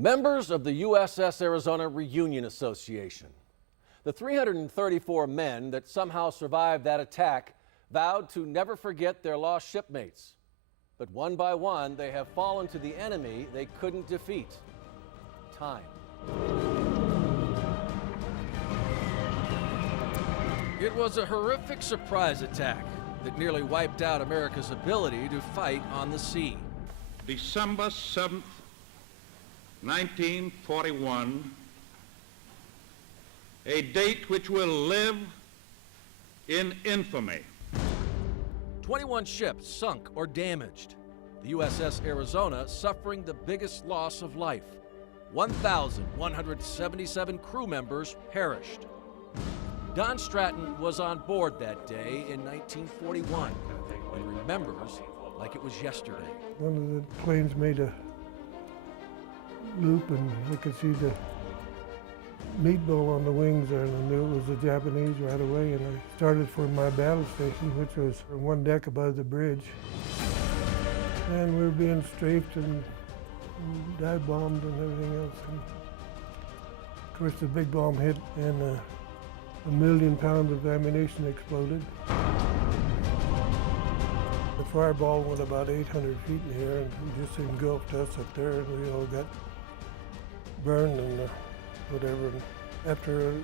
Members of the USS Arizona Reunion Association. The 334 men that somehow survived that attack vowed to never forget their lost shipmates. But one by one, they have fallen to the enemy they couldn't defeat: time. It was a horrific surprise attack that nearly wiped out America's ability to fight on the sea. December 7th, 1941, a date which will live in infamy. 21 ships sunk or damaged. The USS Arizona suffering the biggest loss of life. 1,177 crew members perished. Don Stratton was on board that day in 1941 and remembers like it was yesterday. One of the planes made a loop and I could see the meatball on the wings there, and I knew it was the Japanese right away, and I started for my battle station, which was one deck above the bridge. And we were being strafed and dive bombed and everything else. And of course the big bomb hit and 1 million pounds of ammunition exploded. The fireball went about 800 feet in the air and just engulfed us up there, and we all got burned and whatever. And after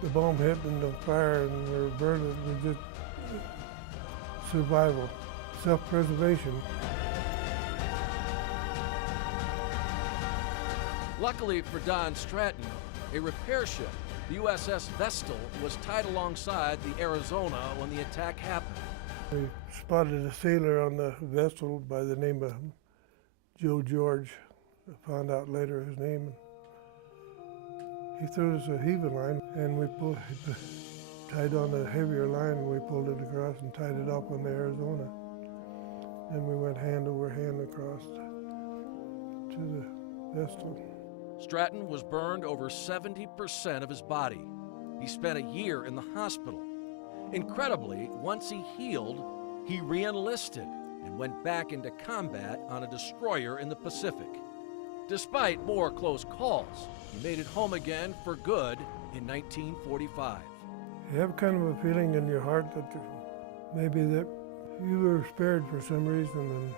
the bomb hit and the fire and we were burned, it was just survival, self-preservation. Luckily for Don Stratton, a repair ship, the USS Vestal, was tied alongside the Arizona when the attack happened. We spotted a sailor on the Vestal by the name of Joe George. I found out later his name. He threw us a heaving line and we tied on a heavier line, and we pulled it across and tied it up on the Arizona. Then we went hand over hand across to the Vestal. Stratton was burned over 70% of his body. He spent a year in the hospital. Incredibly, once he healed, he re-enlisted and went back into combat on a destroyer in the Pacific. Despite more close calls, he made it home again for good in 1945. You have kind of a feeling in your heart that maybe that you were spared for some reason,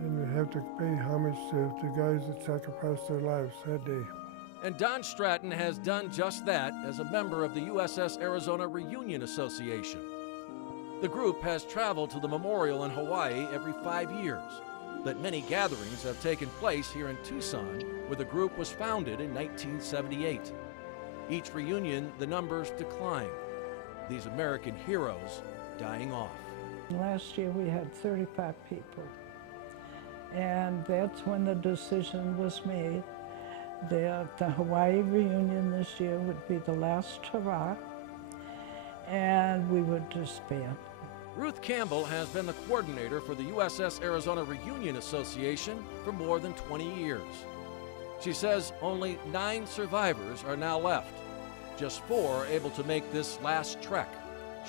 and you have to pay homage to the guys that sacrificed their lives that day. And Don Stratton has done just that as a member of the USS Arizona Reunion Association. The group has traveled to the memorial in Hawaii every 5 years, but many gatherings have taken place here in Tucson, where the group was founded in 1978. Each reunion, the numbers decline. These American heroes dying off. Last year we had 35 people, and that's when the decision was made that the Hawaii reunion this year would be the last hurrah, and we would disband. Ruth Campbell has been the coordinator for the USS Arizona Reunion Association for more than 20 years. She says only 9 survivors are now left, just 4 able to make this last trek.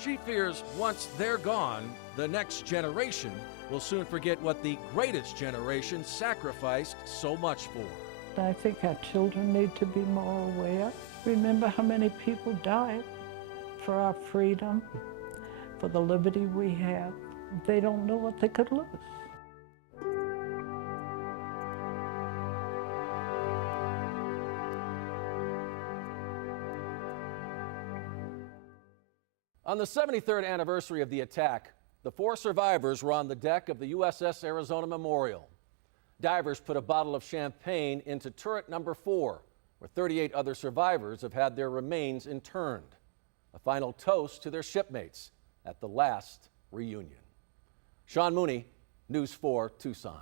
She fears once they're gone, the next generation will soon forget what the greatest generation sacrificed so much for. I think our children need to be more aware. Remember how many people died for our freedom, for the liberty we have. They don't know what they could lose. On the 73rd anniversary of the attack, the 4 survivors were on the deck of the USS Arizona Memorial. Divers put a bottle of champagne into turret number 4, where 38 other survivors have had their remains interned. A final toast to their shipmates at the last reunion. Sean Mooney, News 4 Tucson.